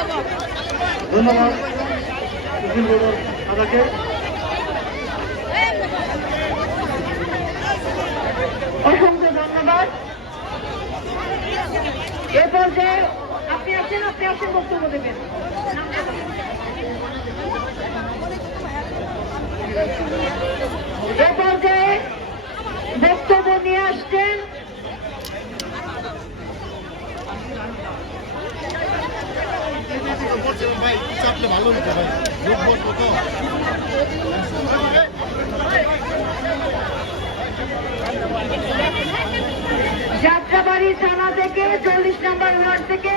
ধন্যবাদ দাদাকে। অসংখ্য ধন্যবাদ। এ পর্যায়ে আপনি আসেন বক্তব্য দেবেন। এ পর্যায়ে বক্তব্য নিয়ে আসছেন যাত্রাবাড়ি থানা থেকে 40 নম্বর ওয়ার্ড থেকে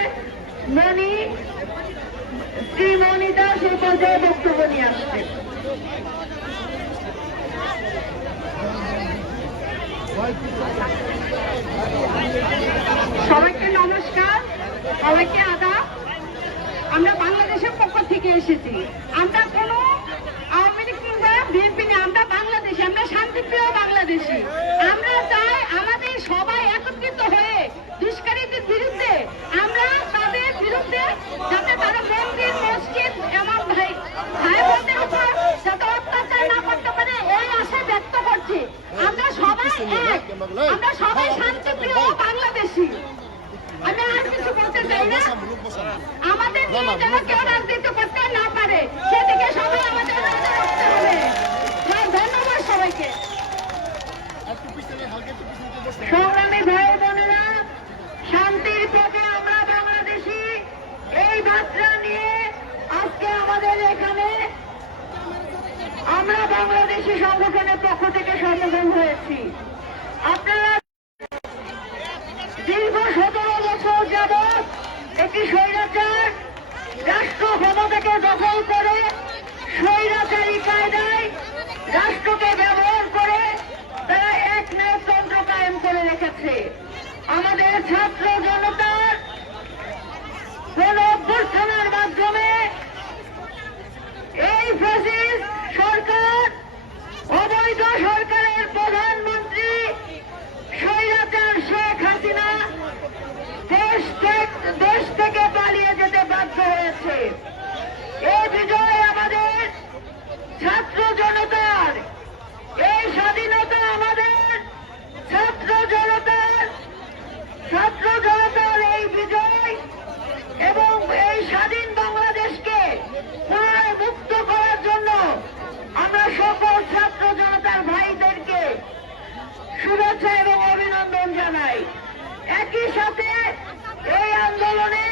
শ্রীমণি দাস এই পর্যায়ে বক্তব্য নিয়ে আসছেন। সবাইকে নমস্কার, সবাইকে আদাব। আমরা বাংলাদেশের পক্ষ থেকে এসেছি। আমরা কোনো আওয়ামী লীগ কিংবা বিএনপি নেই, আমরা বাংলাদেশি, আমরা শান্তিপ্রিয় বাংলাদেশি। আমরা চাই আমাদের সবাই একত্রিত হয়ে দুষ্কারীদের বিরুদ্ধে, আমরা তাদের বিরুদ্ধে যাতে তারা মন্দির মসজিদ এবং ভাই বোনদের উপর যাতে অত্যাচার না করতে পারে এই আশা ব্যক্ত করছি। আমরা সবাই এক, আমরা সবাই শান্তিপ্রিয় বাংলাদেশি। আমি আর কিছু বলতে চাই না। আমাদের যেন কেউ রাজনীতি করতে না পারে সেদিকে সবাই আমাদের নজর রাখতে হবে। ধন্যবাদ সবাইকে। সংগ্রামী ভাই বোনেরা, শান্তির পথে আমরা বাংলাদেশি, এই বার্তা নিয়ে আজকে আমাদের এখানে আমরা বাংলাদেশি সংগঠনের পক্ষ থেকে সমাবেশ হয়েছি। আপনারা দীর্ঘ 17 বছর যাবৎ একটি স্বৈরাচার রাষ্ট্র ক্ষমতাকে দখল করে স্বৈরাচারী কায়দায় রাষ্ট্রকে ব্যবহার করে তারা এক ন্যায়তন্ত্র কায়েম করে রেখেছে। আমাদের ছাত্র জনতার কোন অভ্যর্থনার মাধ্যমে এই ফ্যাসিস্ট সরকার, অবৈধ সরকারের প্রধানমন্ত্রী স্বৈরাচার শেখ হাসিনা দেশ থেকে পালিয়ে যেতে বাধ্য হয়েছে। এই বিজয় আমাদের ছাত্র জনতার, এই স্বাধীনতা আমাদের ছাত্র জনতার এই বিজয় এবং এই স্বাধীন বাংলাদেশকে মুক্ত করার জন্য আমরা সকল ছাত্র জনতার ভাইদেরকে শুভেচ্ছা এবং অভিনন্দন জানাই। একই সাথে এই আন্দোলনে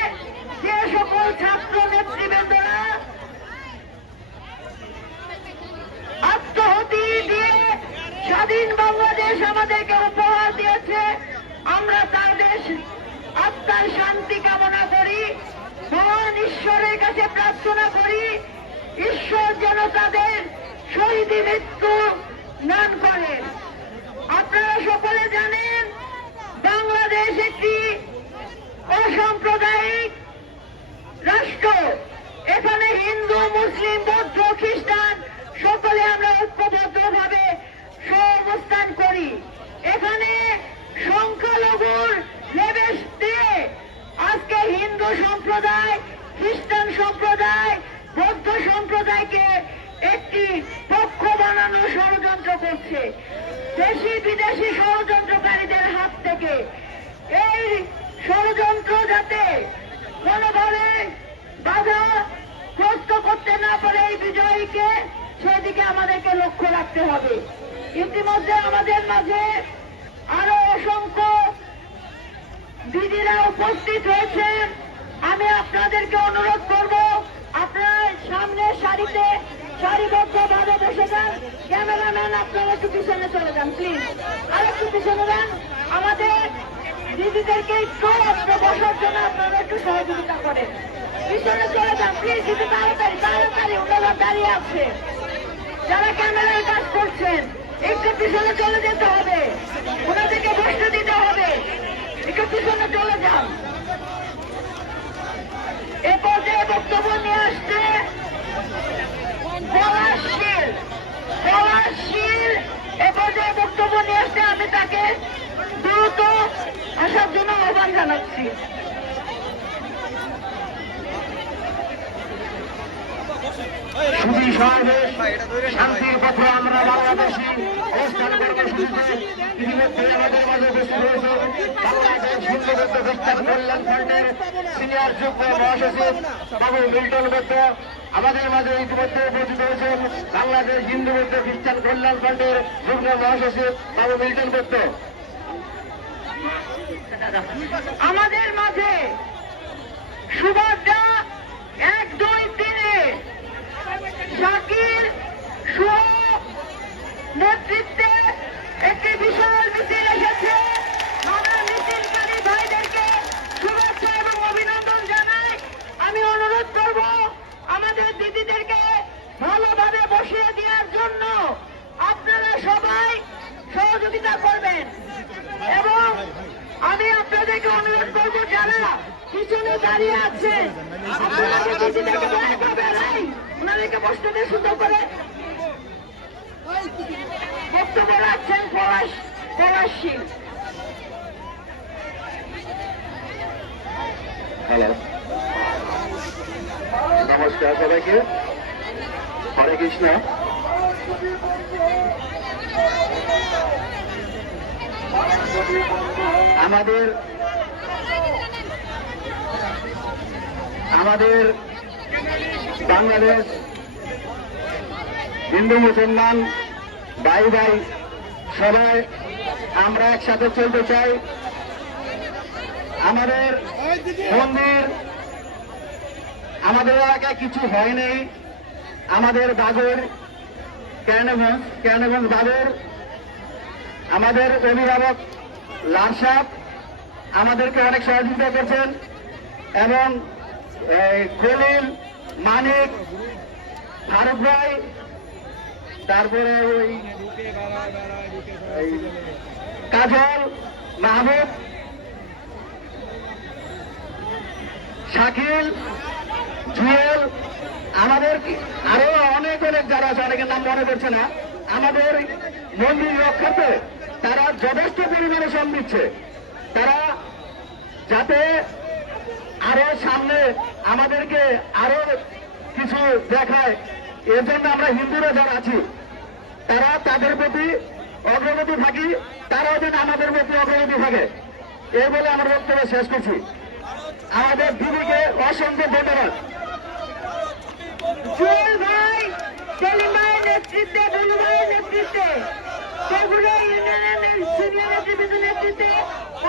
যে সকল ছাত্র নেতৃবৃন্দরা আত্মহতি দিয়ে স্বাধীন বাংলাদেশ আমাদেরকে উপহার দিয়েছে, আমরা তাদের আত্মার শান্তি কামনা করি, মহান ঈশ্বরের কাছে প্রার্থনা করি ঈশ্বর যেন তাদের শহীদ মৃত্যু দান করেন। আপনারা সকলে জানেন বাংলাদেশ একটি অসাম্প্রদায়িক রাষ্ট্র। এখানে হিন্দু, মুসলিম, বৌদ্ধ, খ্রিস্টান সকলে আমরা ঐক্যবদ্ধভাবে সহাবস্থান করি। এখানে সংখ্যালঘুর লেবেশ দিয়ে আজকে হিন্দু সম্প্রদায়, খ্রিস্টান সম্প্রদায়, বৌদ্ধ সম্প্রদায়কে একটি পক্ষ বানানোর ষড়যন্ত্র করছে দেশি বিদেশি ষড়যন্ত্রকারীদের হাত থেকে। এই ষড়যন্ত্র যাতে কোনোভাবে বাধাগ্রস্ত করতে না পারে এই বিজয়ীকে, সেদিকে আমাদেরকে লক্ষ্য রাখতে হবে। ইতিমধ্যে আমাদের মাঝে আরো অসংখ্য দিদিরা উপস্থিত হয়েছেন। আমি আপনাদেরকে অনুরোধ করব আপনারা সামনের সারিতে সারিবদ্ধভাবে বসে যান। ক্যামেরাম্যান আপনারা একটু পিছনে চলে যান প্লিজ, আর একটু পিছনে যান। আমাদের দিদিদেরকে একটু বসার জন্য আপনারা একটু সহযোগিতা করেন। পিছনে চলে যান প্লিজ, একটু তাড়াতাড়ি ওনারা দাঁড়িয়ে আছে। যারা ক্যামেরার কাজ করছেন একটু পিছনে চলে যেতে হবে, ওনাদেরকে বসতে দিতে হবে, একটু পিছনে চলে যান। এ পর্যায়ে বক্তব্য নিয়ে আসছে পলাশশীল। এ পর্যায়ে বক্তব্য নিয়ে আসছে, আমি তাকে দ্রুত আসার জন্য আহ্বান জানাচ্ছি। শুধু সমাবেশ শান্তির পথে আমরা বাংলাদেশি অবস্থান কর্মসূচিতে ইতিমধ্যে আমাদের মাঝে উপস্থিত হয়েছে বাংলাদেশ হিন্দু বৌদ্ধ খ্রিস্টান কল্যাণ ফ্রন্টের সিনিয়র যুগ্ম মহাসচিব বাবু মিল্টন বৌদ্ধ। আমাদের মাঝে ইতিমধ্যে উপস্থিত হয়েছেন বাংলাদেশ হিন্দু বৌদ্ধ খ্রিস্টান কল্যাণ ফ্রন্টের যুগ্ম মহাসচিব বাবু মিল্টন বৌদ্ধ। আমাদের মাঝে সুভদ্রা 1-2-3 শাকির সহ নেতৃত্বে একটি বিশাল মিছিল এসেছে। আমরা মিছিলকারী ভাইদেরকে শুভেচ্ছা এবং অভিনন্দন জানাই। আমি অনুরোধ করব আমাদের দিদিদেরকে ভালোভাবে বসিয়ে দেওয়ার জন্য আপনারা সবাই সহযোগিতা করবেন এবং আমি আপনাদেরকে অনুরোধ করব যারা পিছনে দাঁড়িয়ে আছেন আপনাদেরকে দিদিদেরকে দয়া করে নাই ওনাদেরকে বসতে দিয়ে সুন্দর করে বক্তব্য রাখছেন পলাশশীল। হ্যালো, নমস্কার সবাইকে, হরে কৃষ্ণ। আমাদের বাংলাদেশ হিন্দু মুসলমান ভাই ভাই সবাই আমরা একসাথে চলতে চাই। আমাদের মন্দির আমাদের এলাকায় কিছু হয় নেই। আমাদের বাগর কেরানীগঞ্জ বাগর আমাদের অভিভাবক লাল সাহেব আমাদেরকে অনেক সহযোগিতা করছেন এবং খলিল মানিক ফারুক ভাই, তারপরে ওই কাজল মাহবুব শাকিল জুয়েল আমাদের আরো অনেক যারা আছে, অনেকের নাম মনে পড়ছে না। আমাদের মন্দির রক্ষাতে তারা যথেষ্ট পরিমাণে শ্রম দিচ্ছে, তারা যাতে আরো সামনে আমাদেরকে আরো কিছু দেখায়। এর জন্য আমরা হিন্দুরা যারা আছি তারা তাদের প্রতি অগ্রগতি থাকি, তারাও যেন আমাদের প্রতি অগ্রগতি থাকে। এই বলে আমার বক্তব্য শেষ করছি। আমাদের দিদিকে অসংখ্য ধন্যবাদ। জুয়েল ভাই, সেলিম ভাইয়ের নেতৃত্বে, দুলু ভাইয়ের নেতৃত্বে, বগুড়া ইউনিয়নের সিনিয়র নেতৃবৃন্দের নেতৃত্বে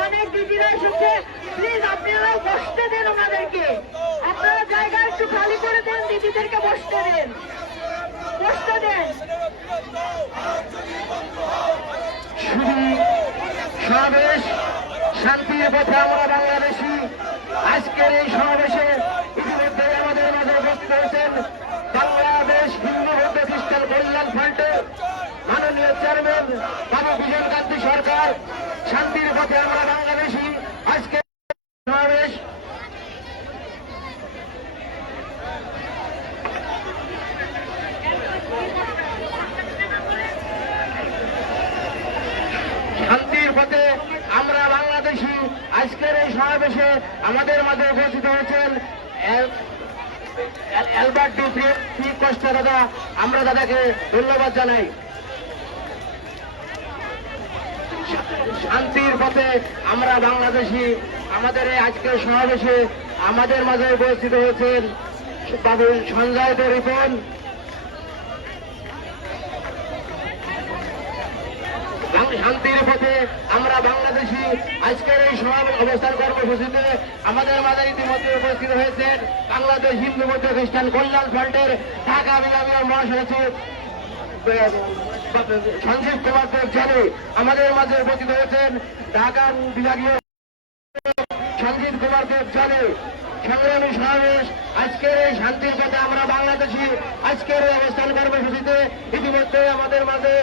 অনেক দিদিরা এসেছে। প্লিজ আপনারাও বসতে দেন ওনাদেরকে, আপনারা জায়গা একটু খালি করে দেন, দিদিদেরকে বসতে দেন, বসতে দেন। শুধু সমাবেশ শান্তির পথে আমরা বাংলাদেশি। আজকের এই সমাবেশে ইতিমধ্যে আমাদের মাঝে উপস্থিত হয়েছেন বাংলাদেশ হিন্দু বৌদ্ধ খ্রিস্টান কল্যাণ ফ্রন্টের মাননীয় চেয়ারম্যান বাবু বিজন কান্তি সরকার। শান্তির পথে আমরা বাংলাদেশি। আজকে সমাবেশ শান্তির পথে আমরা বাংলাদেশি। আজকের এই সমাবেশে আমাদের মাঝে উপস্থিত হয়েছেন অ্যালবার্ট ডি কস্টা দাদা। আমরা দাদাকে ধন্যবাদ জানাই। শান্তির পথে আমরা বাংলাদেশি। আমাদের এই আজকের সমাবেশে আমাদের মাঝে উপস্থিত হয়েছেন বাবু সঞ্জয় রিপন। শান্তির পথে আমরা বাংলাদেশি। আজকের এই সমাবেশ অবস্থান কর্মসূচিতে আমাদের মাঝে ইতিমধ্যে উপস্থিত হয়েছেন বাংলাদেশ হিন্দু বৌদ্ধ খ্রিস্টান কল্যাণ ফ্রন্টের ঢাকা বিভাগীয় মহাসচিব সঞ্জীব কুমার দেব জানি। আমাদের মাঝে উপস্থিত হয়েছেন ঢাকা বিভাগীয় সঞ্জীব কুমার দেব জানি। সংগ্রামী সমাবেশ আজকের এই শান্তির পথে আমরা বাংলাদেশি। আজকের এই অবস্থান কর্মসূচিতে ইতিমধ্যে আমাদের মাঝে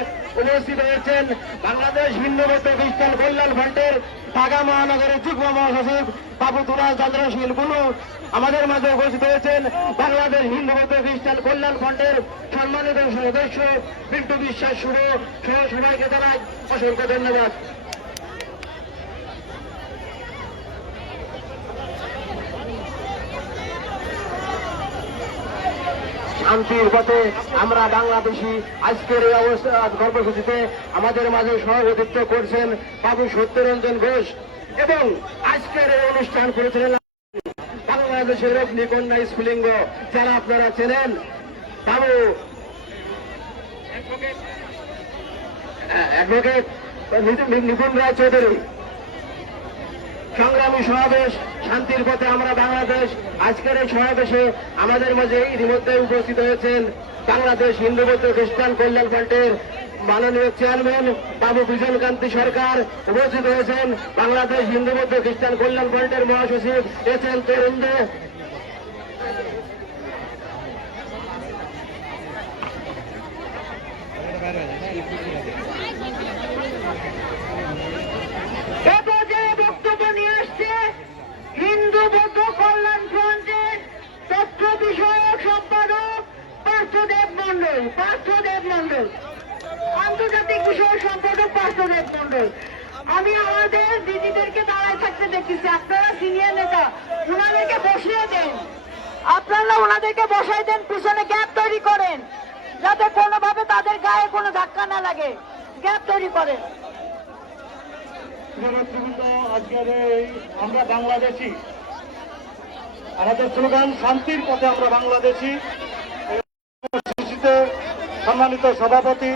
উপস্থিত হয়েছেন বাংলাদেশ হিন্দু বৌদ্ধ খ্রিস্টান কল্যাণ ফ্রন্টের ঢাকা মহানগরের যুগ্ম মহাসচিব বাবু দুলাল চন্দ্রশীল গুলু। আমাদের মাঝে উপস্থিত হয়েছেন বাংলাদেশ হিন্দু বৌদ্ধ খ্রিস্টান কল্যাণ ফ্রন্টের সম্মানিত সদস্য পিন্টু বিশ্বাস সহ সবাইকে জানাই অসংখ্য ধন্যবাদ। শান্তির পথে আমরা বাংলাদেশি আজকের এই অবস্থা কর্মসূচিতে আমাদের মাঝে সভাপতিত্ব করছেন বাবু সত্যরঞ্জন ঘোষ এবং আজকের এই অনুষ্ঠান করেছিলেন বাংলাদেশের অগ্নিকন্যা স্ফুলিঙ্গ যারা আপনারা চেনেন বাবু অ্যাডভোকেট নিপুণ রায় চৌধুরী। সংগ্রামী সমাবেশ শান্তির পথে আমরা বাংলাদেশ আজকের এই সমাবেশে আমাদের মাঝে ইতিমধ্যে উপস্থিত হয়েছেন বাংলাদেশ হিন্দু বৌদ্ধ খ্রিস্টান কল্যাণ ফ্রন্টের মাননীয় চেয়ারম্যান বাবু বিজনকান্তি সরকার, উপস্থিত হয়েছেন বাংলাদেশ হিন্দু বৌদ্ধ খ্রিস্টান কল্যাণ ফ্রন্টের মহাসচিব এস এন তরুণ দে, বক্তব্য নিয়ে আসছে হিন্দু বৌদ্ধ কল্যাণ ফ্রন্টের তথ্য বিষয়ক সম্পাদক পার্থদেব মন্ডল, আন্তর্জাতিক বিষয়ক সম্পাদক পার্থদেব মন্ডল। আমি আমাদের দিদিদেরকে দাঁড়ায় থাকতে দেখতেছি, আপনারা সিনিয়র নেতা, ওনাদেরকে বসিয়ে দেন, আপনারা ওনাদেরকে বসাই দেন, পিছনে গ্যাপ তৈরি করেন যাতে কোনোভাবে তাদের গায়ে কোনো ধাক্কা না লাগে, গ্যাপ তৈরি করেন। আজকের এই আমরা বাংলাদেশি, আমাদের স্লোগান শান্তির পথে আমরা বাংলাদেশি। সম্মানিত সভাপতি,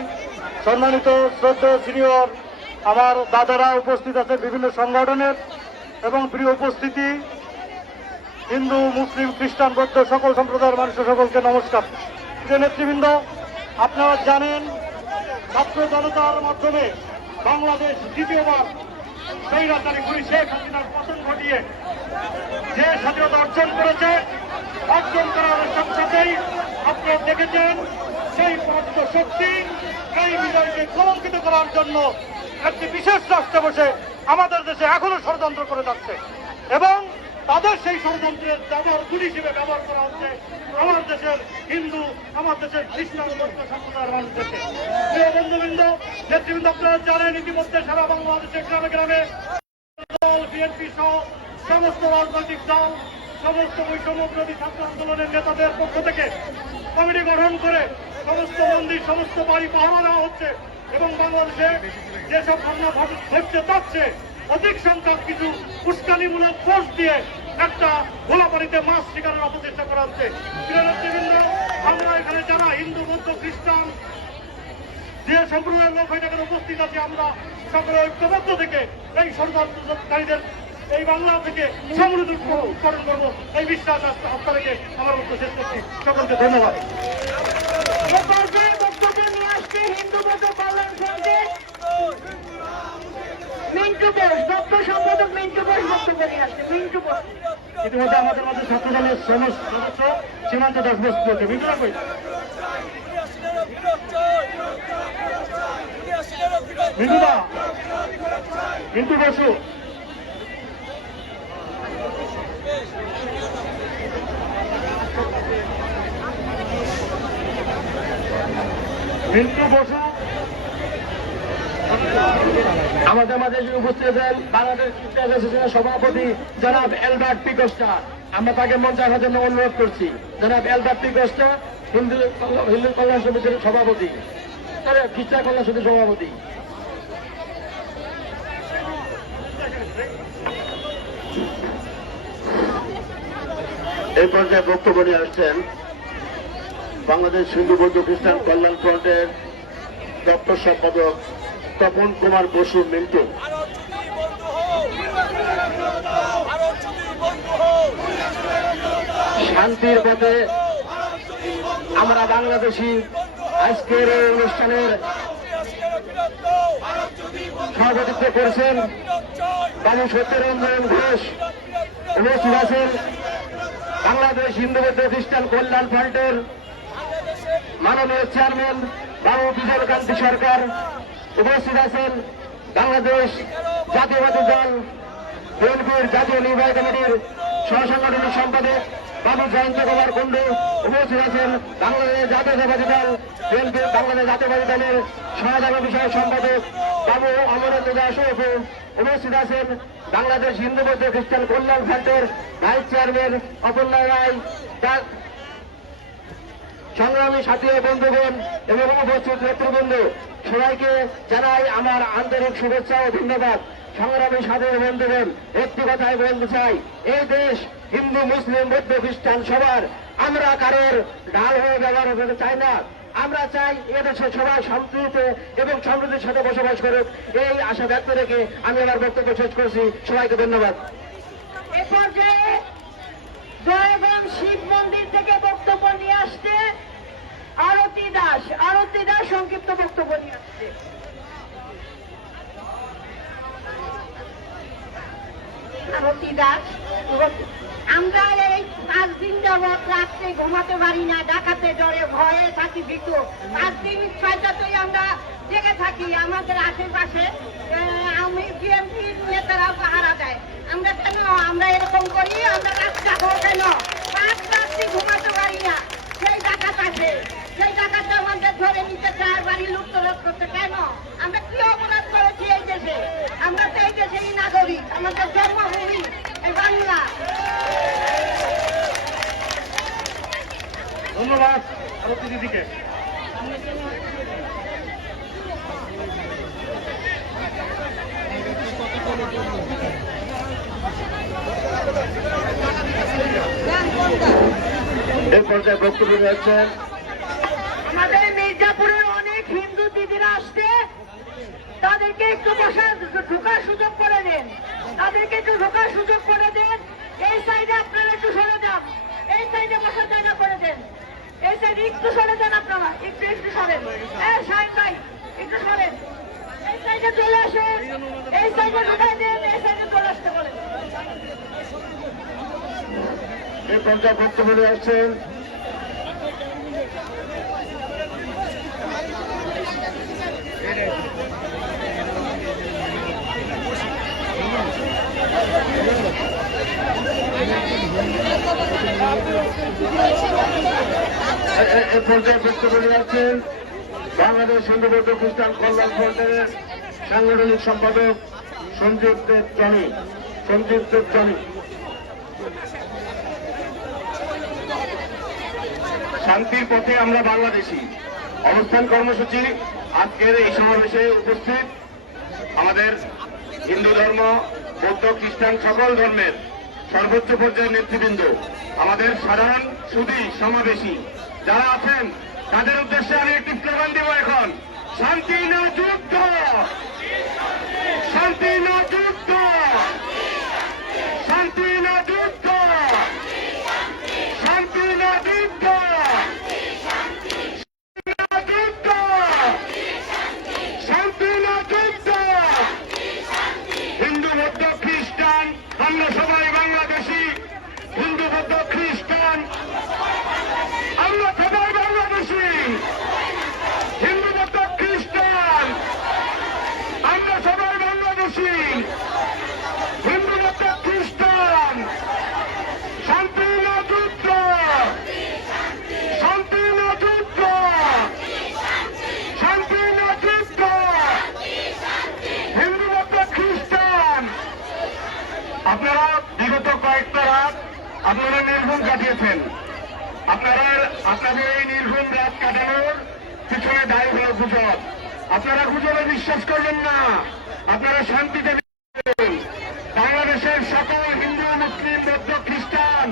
সম্মানিত শ্রদ্ধেয় সিনিয়র আমার দাদারা উপস্থিত আছে বিভিন্ন সংগঠনের এবং প্রিয় উপস্থিতি হিন্দু মুসলিম খ্রিস্টান বৌদ্ধ সকল সম্প্রদায়ের মানুষ সকলকে নমস্কার। প্রিয় নেতৃবৃন্দ, আপনারা জানেন ছাত্র জনতার মাধ্যমে বাংলাদেশ দ্বিতীয়বার স্বৈরাচারী খুনি শেখ হাসিনার পতন ঘটিয়ে যে স্বাধীনতা অর্জন করেছে, অর্জন করার সাথে সাথেই আপনারা দেখেছেন সেই পরাজিত শক্তি এই বিজয়কে কলঙ্কিত করার জন্য একটি বিশেষ রাষ্ট্রে বসে আমাদের দেশে এখনো ষড়যন্ত্র করে যাচ্ছে এবং তাদের সেই ষড়যন্ত্রের গুলি হিসেবে ব্যবহার করা হচ্ছে আমার দেশের হিন্দু, আমার দেশের খ্রিস্টান সম্প্রদায়ের মানুষদেরকে। প্রিয় বন্ধুবৃন্দ, নেতৃবৃন্দ, আপনারা জানেন ইতিমধ্যে সারা বাংলাদেশে গ্রামে গ্রামে দল বিএনপি সহ সমস্ত রাজনৈতিক দল, সমস্ত বৈষম্য বিরোধী ছাত্র আন্দোলনের নেতাদের পক্ষ থেকে কমিটি গঠন করে সমস্ত মন্দির, সমস্ত বাড়ি পাহারা দেওয়া হচ্ছে এবং বাংলাদেশে যেসব ঘটনা ঘটতে যাচ্ছে অধিক সংখ্যক কিছু উস্কানিমূলক পোস্ট দিয়ে একটা গোলাপানিতে মাছ শিকারের অপচেষ্টা করা হচ্ছে। প্রিয় নেতৃবৃন্দ, আমরা এখানে যারা হিন্দু বৌদ্ধ খ্রিস্টান যে সম্প্রদায়ের লোক এখানে উপস্থিত আছে, আমরা সকলে ঐক্যবদ্ধ থেকে এই ষড়যন্ত্রকারীদের এই বাংলা থেকে সমৃদ্ধ উৎপাদন করবো এই বিশ্বাস আপনাদেরকে আমার মতো শেষ করছি। সকলকে ধন্যবাদ। বক্তব্য নিয়ে আসছে হিন্দু বৌদ্ধ কল্যাণ ফ্রন্টের মিন্টু বোস, দপ্তর সম্পাদক মিন্টু বোস বক্তব্য নিয়ে আসছে। মিন্টু বোস। ইতিমধ্যে আমাদের মধ্যে ছাত্র দলের সদস্য সীমান্ত দাস বস্তু হচ্ছে মিন্টু বসু। মিন্টু বসু আমাদের মাঝে উপস্থিত আছেন বাংলাদেশ খ্রিস্টান অ্যাসোসিয়েশনের সভাপতি জনাব অ্যালবার্ট পি কোস্টা। আমরা তাকে মঞ্চে আসার জন্য অনুরোধ করছি। জনাব অ্যালবার্ট পি কোস্টা হিন্দু কল্যাণ সমিতির সভাপতি, খ্রিস্টান কল্যাণ সমিতির সভাপতি। এই পর্যায়ে বক্তব্য নিয়ে আসছেন বাংলাদেশ হিন্দু বৌদ্ধ খ্রিস্টান কল্যাণ ফ্রন্টের দপ্তর সম্পাদক তপন কুমার বসু মিন্টু। শান্তির পথে আমরা বাংলাদেশি আজকের এই অনুষ্ঠানের সভাপতিত্ব করেছেন বাবু সত্যরঞ্জন ঘোষ, উপস্থিত আছেন বাংলাদেশ হিন্দু বৌদ্ধ খ্রিস্টান কল্যাণ ফ্রন্টের মাননীয় চেয়ারম্যান বাবু বিজনকান্তি সরকার, উপস্থিত আছেন বাংলাদেশ জাতীয়বাদী দল বিএনপির জাতীয় নির্বাহী কমিটির সহসাংগঠনিক সম্পাদক বাবু জয়ন্ত কুমার কুণ্ডু, উপস্থিত আছেন বাংলাদেশ জাতীয়তাবাদী দল বিএনপির বাংলাদেশ জাতীয়বাদী দলের সহযোগী বিষয়ক সম্পাদক বাবু অমরেন্দ্র দাস, উপস্থিত আছেন বাংলাদেশ হিন্দু বৌদ্ধ খ্রিস্টান কল্যাণ ফ্রন্টের ভাইস চেয়ারম্যান অতুল্লাহ রায়, সংগ্রামী সাথী ও বন্ধুগণ এবং উপস্থিত নেতৃবৃন্দ, সবাইকে জানাই আমার আন্তরিক শুভেচ্ছা ও ধন্যবাদ। সংগ্রামী সাথী ও বন্ধুগণ, একটি কথাই বলতে চাই, এই দেশ হিন্দু, মুসলিম, বৌদ্ধ, খ্রিস্টান সবার, আমরা কারোর ঢাল হয়ে ব্যবহার হতে চাই না। আমরা চাই এদেশে সবাই শান্তিতে এবং সমৃদ্ধির সাথে বসবাস করুক, এই আশা ব্যক্ত রেখে আমি আমার বক্তব্য শেষ করছি। সবাইকে ধন্যবাদ। এ পর্যায়ে জয়গঞ্জ শিব মন্দির থেকে বক্তব্য নিয়ে আসছে আরতি দাস। আরতি দাস সংক্ষিপ্ত বক্তব্য নিয়ে আসছে। আরতি দাস, আমরা এই 5 দিন যাবৎ রাত্রে ঘুমাতে পারি না, ডাকাতে ডরে ভয়ে থাকি ভীত। 5 দিন 6টাতেই আমরা জেগে থাকি। আমাদের আশেপাশে আমি বিএনপির নেতারা পাহারা দেয়। আমরা কেন আমরা এরকম করি? আমরা রাত যাবো কেন? 5 রাত্রি ঘুমাতে পারি না। সেই ডাকাত আছে, সেই ডাকাতটা আমাদের ধরে নিতে চায়, বাড়ি লুটতরাজ করতে। কেন? আমরা কি অপরাধ করেছি এই দেশে? আমরা তো এই দেশেরই নাগরিক, আমাদের জন্মভূমি এই বাংলা। ধন্যবাদ আরতি দিদিকে। এই পর্যায়ে বক্তব্য দিচ্ছেন আমাদের মির্জাপুরের অনেক হিন্দু দিদিরা আসছে, তাদেরকে একটু ঢোকার সুযোগ করে দেন। তাদেরকে একটু ঢোকার সুযোগ করে দেন। এই সাইডে আপনারা একটু সরে যান, এই সাইডে বসার জায়গা করে দেন। এই সাইডে একটু সরে যান, আপনারা একটু একটু সরেন। শাহিন ভাই একটু সরেন, এই সাইডে চলে আসেন, এই সাইডে ঢুকাই দেন, এই সাইডে চলে আসতে বলেন। এই পর্যায়ে বক্তব্য দিয়ে আসছেন বাংলাদেশ হিন্দু বৌদ্ধ খ্রিস্টান কল্যাণ ফ্রন্টের সাংগঠনিক সম্পাদক সঞ্জীব দেব জনি। শান্তির পথে আমরা বাংলাদেশি অবস্থান কর্মসূচি আজকের এই সমাবেশে উপস্থিত আমাদের হিন্দু ধর্ম, বৌদ্ধ, খ্রিস্টান সকল ধর্মের সর্বোচ্চ পর্যায়ের নেতৃবৃন্দ, আমাদের সাধারণ সুধী সমাবেশী যারা আছেন, তাদের উদ্দেশ্যে আমি একটি স্লোগান দেব এখন: শান্তি না যুদ্ধ, শান্তি না যুদ্ধ, শান্তি না যুদ্ধ, শান্তি না যুদ্ধ, শান্তি না যুদ্ধ। হিন্দু, বৌদ্ধ, খ্রিস্টান আমরা সবাই বাংলাদেশি। হিন্দু, বৌদ্ধ, খ্রিস্টান আমরা সবাই বাংলাদেশি। হিন্দু, বৌদ্ধ, খ্রিস্টান আমরা সবাই বাংলাদেশি। হিন্দু, বৌদ্ধ, খ্রিস্টান শান্তি না যুদ্ধ, শান্তি না যুদ্ধ, শান্তি না যুদ্ধ। হিন্দু, বৌদ্ধ, খ্রিস্টান আপনারা বিগত কয়েকটা রাত আপনারা নির্ঘুম কাটিয়েছেন। আপনাদের এই নির্ঘুম রাত কাটানোর পিছনে দায়ী হল গুজব। আপনারা গুজবে বিশ্বাস করবেন না, আপনারা শান্তিতে বাংলাদেশের সকল হিন্দু, মুসলিম, বৌদ্ধ, খ্রিস্টান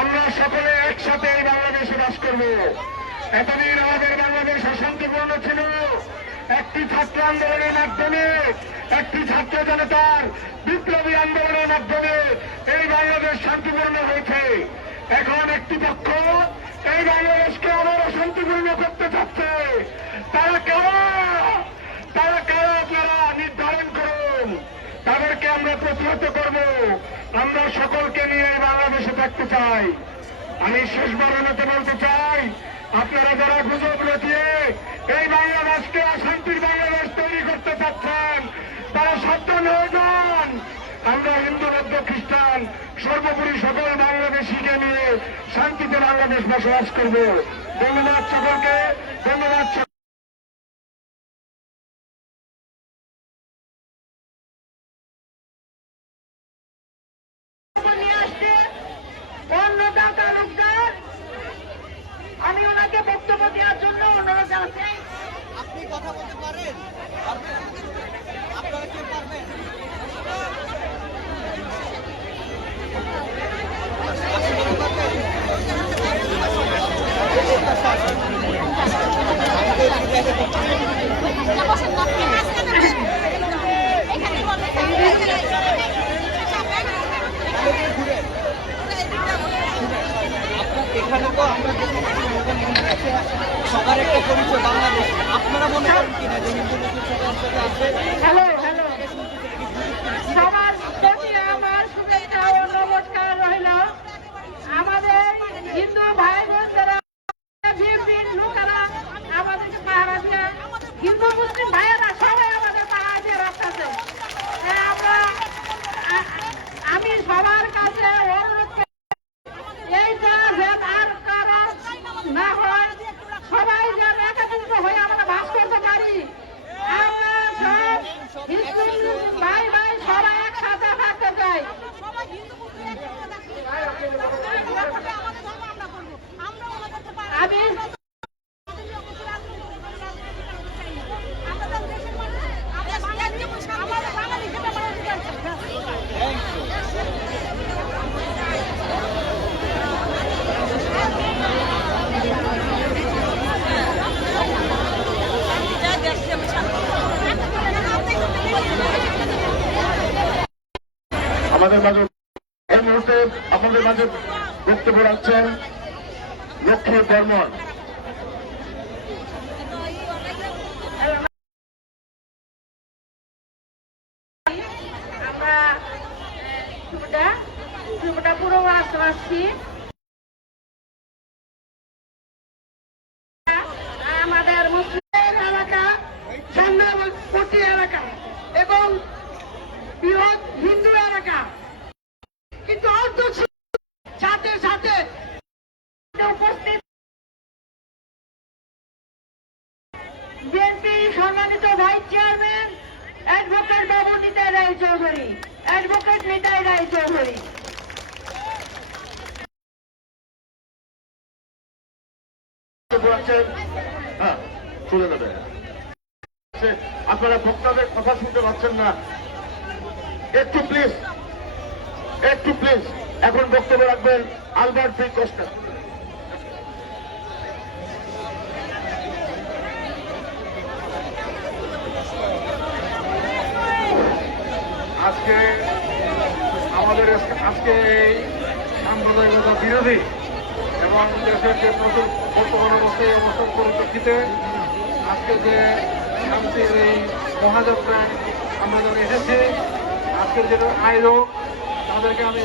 আমরা সকলে একসাথে এই বাংলাদেশে বাস করব। এতদিন আমাদের বাংলাদেশ অশান্তিপূর্ণ ছিল। একটি ছাত্র আন্দোলনের মাধ্যমে, একটি ছাত্র জনতার বিপ্লবী আন্দোলনের মাধ্যমে এই বাংলাদেশ শান্তিপূর্ণ হয়েছে। এখন একটি পক্ষ এই বাংলাদেশকে আবারও শান্তিপূর্ণ করতে চাচ্ছে। তারা কারা? আপনারা নির্ধারণ করুন। তাদেরকে আমরা প্রতিহত করব। আমরা সকলকে নিয়ে এই বাংলাদেশে থাকতে চাই। আমি শেষবারের মতো বলতে চাই, আপনারা যারা গুজব রটিয়ে এই বাংলাদেশকে অশান্তির বাংলাদেশ তৈরি করতে চাচ্ছেন, তারা সাবধান হয়ে যান। আমরা হিন্দু, বৌদ্ধ, খ্রিস্টান সর্বোপরি সকল বাংলাদেশিকে নিয়ে শান্তিতে বাংলাদেশ বসবাস করব। ধন্যবাদ সকলকে, ধন্যবাদ। নিয়ে আসছে অন্নদা তালুকদার। আমি ওনাকে এখানে তো আমরা সবার একটা পরিচয় বাংলাদেশ। আপনারা মনে করেন কিনা যে হিন্দু মুসলিম সবার আছে? হ্যালো হ্যালো, সবার প্রতি আমার শুভেচ্ছা ও নমস্কার রইল। আমাদের হিন্দু ভাই বোনেরা, বিএনপির লোকেরা আমাদেরকে পাহারা দিয়ে, হিন্দু মুসলিম ভাইয়েরা সবাই আমাদের পাহারা দিয়ে রাখতেছে। আমি সবার কাছে অনুরোধ করি, এইটা যেন আর কারো না হয়, সবাই যেন একত্রিত হয়ে আমরা বাস করতে পারি। আমরা সব হিন্দু ভাই ভাই সবাই একসাথে থাকতে চাই। আমি আমাদের মাঝে এই মুহূর্তে আপনাদের মাঝে বক্তব্য রাখছেন লক্ষ্মী বর্মন। আমরা শুভটা পুরো আসতে পারছি। আমাদের মুসলিম এলাকা, সামনেবর্তী এলাকা এবং বৃহৎ হিন্দু এলাকা, কিন্তু অর্থ সাথে সাথে উপস্থিত বিএনপি সম্মানিত ভাইস চেয়ারম্যান অ্যাডভোকেট বাবু নিতাই রায় চৌধুরী, অ্যাডভোকেট নিতাই রায় চৌধুরী। হ্যাঁ, চলে যাবে। আপনারা বক্তাদের কথা শুনতে পাচ্ছেন না, একটু প্লিজ এখন বক্তব্য রাখবেন আলবার্ট পি কোস্টা। আজকে আমাদের আজকে এই সাম্প্রদায়িকতা বিরোধী এবং দেশের যে নতুন বর্তমান অবস্থায় অবস্থার পরিপ্রেক্ষিতে আজকে যে শান্তির এই মহাযাত্রায় আমরা যারা এসেছি, আজকের যেটা আয়োজক তাদেরকে আমি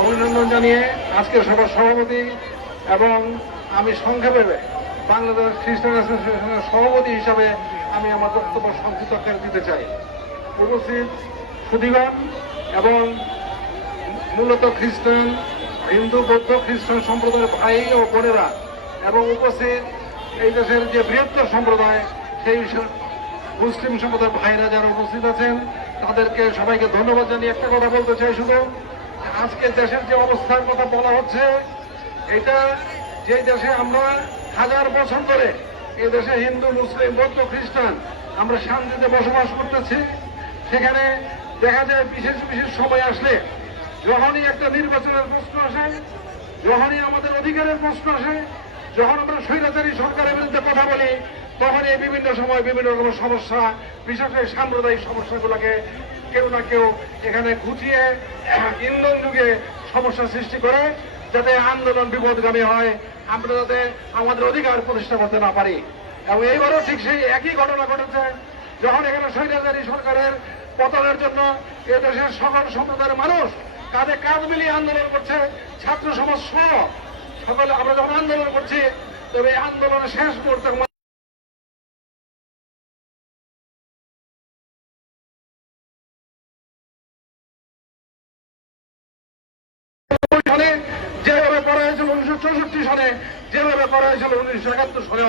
অভিনন্দন জানিয়ে আজকের সভার সভাপতি এবং আমি সংক্ষেপে বাংলাদেশ খ্রিস্টান অ্যাসোসিয়েশনের সভাপতি হিসাবে আমি আমার বক্তব্য সংক্ষিপ্ত আকারে দিতে চাই। উপস্থিত সুধীগণ এবং মূলত খ্রিস্টান, হিন্দু, বৌদ্ধ, খ্রিস্টান সম্প্রদায়ের ভাই ও বোনেরা এবং উপস্থিত এই দেশের যে বৃহত্তর সম্প্রদায় সেই মুসলিম সম্প্রদায়ের ভাইরা যারা উপস্থিত আছেন তাদেরকে সবাইকে ধন্যবাদ জানিয়ে একটা কথা বলতে চাই, শুধু আজকে দেশের যে অবস্থার কথা বলা হচ্ছে, এটা যে দেশে আমরা হাজার বছর ধরে এই দেশে হিন্দু, মুসলিম, বৌদ্ধ, খ্রিস্টান আমরা শান্তিতে বসবাস করতেছি, সেখানে দেখা যায় বিশেষ বিশেষ সময় আসলে, যখনই একটা নির্বাচনের প্রশ্ন আসে, যখনই আমাদের অধিকারের প্রশ্ন আসে, যখন আমরা স্বৈরাচারী সরকারের বিরুদ্ধে কথা বলি, তখন এই বিভিন্ন সময় বিভিন্ন রকম সমস্যা, বিশেষ করে সাম্প্রদায়িক সমস্যাগুলোকে কেউ না কেউ এখানে ঘুচিয়ে ইন্ধন যুগে সমস্যা সৃষ্টি করে, যাতে আন্দোলন বিপদগামী হয়, আমরা যাতে আমাদের অধিকার প্রতিষ্ঠা করতে না পারি। এবং এইবারও ঠিক সেই একই ঘটনা ঘটেছে, যখন এখানে স্বৈরাচারী সরকারের পতনের জন্য এদেশের সকল সম্প্রদায়ের মানুষ কাঁধে কাঁধ মিলিয়ে আন্দোলন করছে, ছাত্র সমাজ সহ সকলে আমরা যখন আন্দোলন করছি, তবে এই আন্দোলনের শেষ মুহূর্তে যেভাবে করা হয়েছিল 1964 সালে, যেভাবে করা হয়েছিল 1971 সালেও